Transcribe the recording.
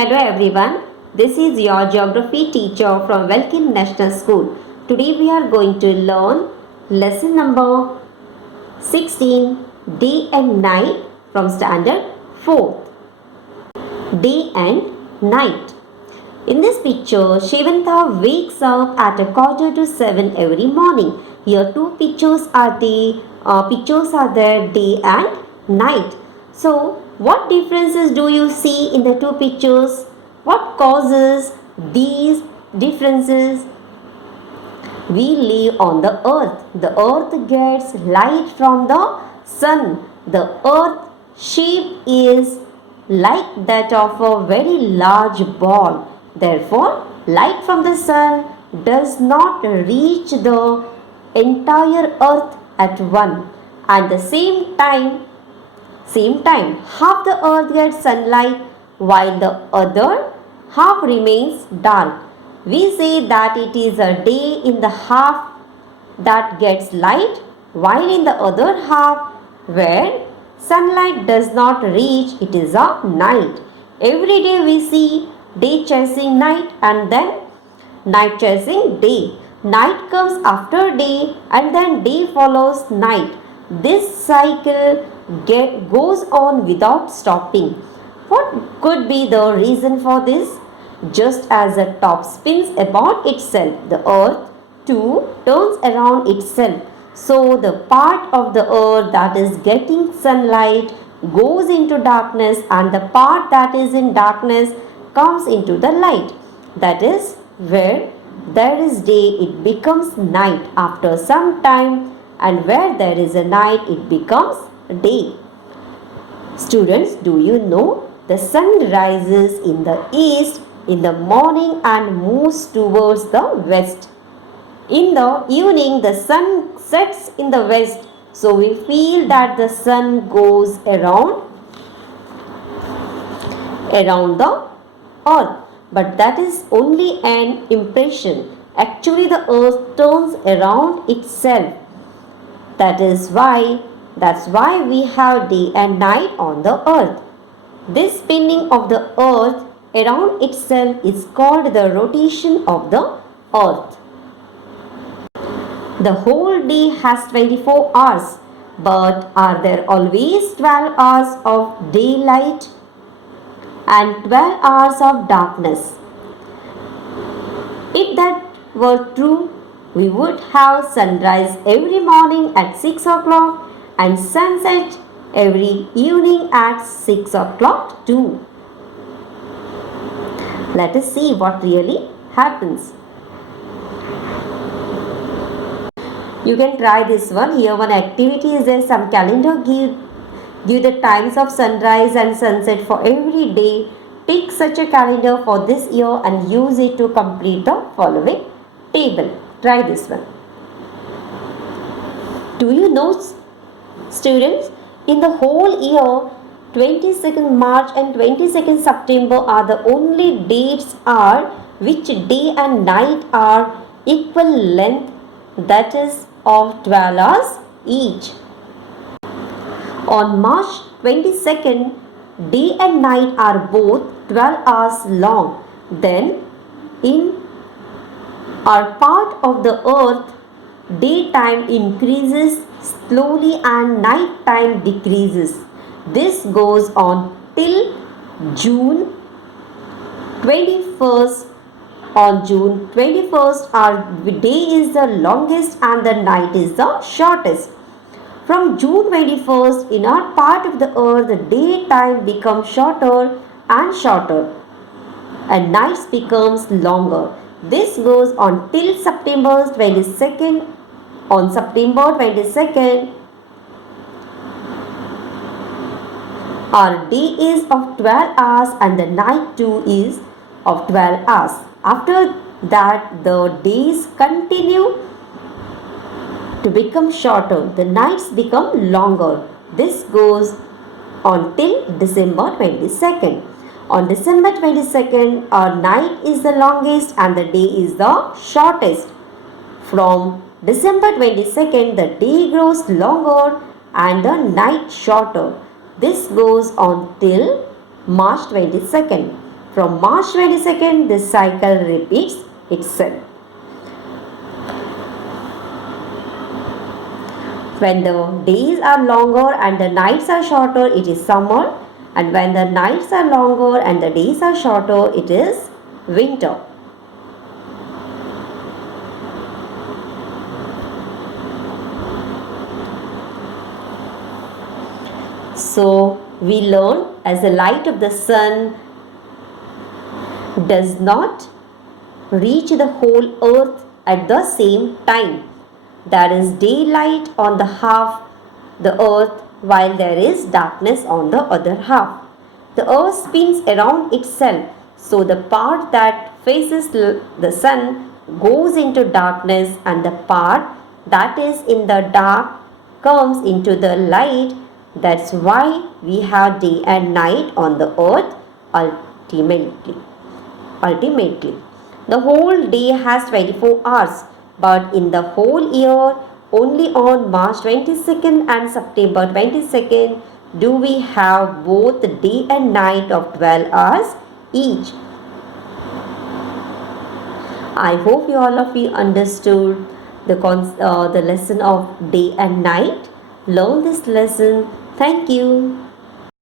Hello everyone, this is your geography teacher from Welkin National School. Today we are going to learn lesson number 16, Day and Night from standard 4th. Day and Night. In this picture, Shivanta wakes up at 6:45 every morning. Here two pictures are there, day and night. So, what differences do you see in the two pictures? What causes these differences? We live on the earth. The earth gets light from the sun. The earth shape is like that of a very large ball. Therefore, light from the sun does not reach the entire earth at once. At the same time, half the earth gets sunlight while the other half remains dark. We say that it is a day in the half that gets light, while in the other half where sunlight does not reach, it is a night. Every day we see day chasing night and then night chasing day. Night comes after day and then day follows night. This cycle goes on without stopping. What could be the reason for this? Just as a top spins about itself, the earth too turns around itself. So the part of the earth that is getting sunlight goes into darkness, and the part that is in darkness comes into the light. That is, where there is day, it becomes night after some time, and where there is a night, it becomes day. Students, do you know the sun rises in the east in the morning and moves towards the west? In the evening, the sun sets in the west, so we feel that the sun goes around the earth. But that is only an impression. Actually, the earth turns around itself. That's why we have day and night on the earth. This spinning of the earth around itself is called the rotation of the earth. The whole day has 24 hours, but are there always 12 hours of daylight and 12 hours of darkness? If that were true, we would have sunrise every morning at 6 o'clock and sunset every evening at 6 o'clock too. Let us see what really happens. You can try this one. Here one activity is there. Some calendar give the times of sunrise and sunset for every day. Take such a calendar for this year and use it to complete the following table. Try this one. Do you know, students, in the whole year, 22nd March and 22nd September are the only dates which day and night are equal length, that is of 12 hours each. On March 22nd, day and night are both 12 hours long. Then, in our part of the earth, daytime increases slowly and night time decreases. This goes on till June 21st. On June 21st, our day is the longest and the night is the shortest. From June 21st, in our part of the earth, the daytime becomes shorter and shorter and nights becomes longer. This goes on till September 22nd. On September 22nd, our day is of 12 hours and the night too is of 12 hours. After that, the days continue to become shorter. The nights become longer. This goes on till December 22nd. On December 22nd, our night is the longest and the day is the shortest. From December 22nd, the day grows longer and the night shorter. This goes on till March 22nd. From March 22nd, this cycle repeats itself. When the days are longer and the nights are shorter, it is summer. And when the nights are longer and the days are shorter, it is winter. So, we learn as the light of the sun does not reach the whole earth at the same time. There is daylight on the half the earth while there is darkness on the other half. The earth spins around itself, so the part that faces the sun goes into darkness and the part that is in the dark comes into the light. That's why we have day and night on the earth ultimately. Ultimately, the whole day has 24 hours, but in the whole year, only on March 22nd and September 22nd do we have both day and night of 12 hours each. I hope you all of you understood the lesson of day and night. Learn this lesson. Thank you.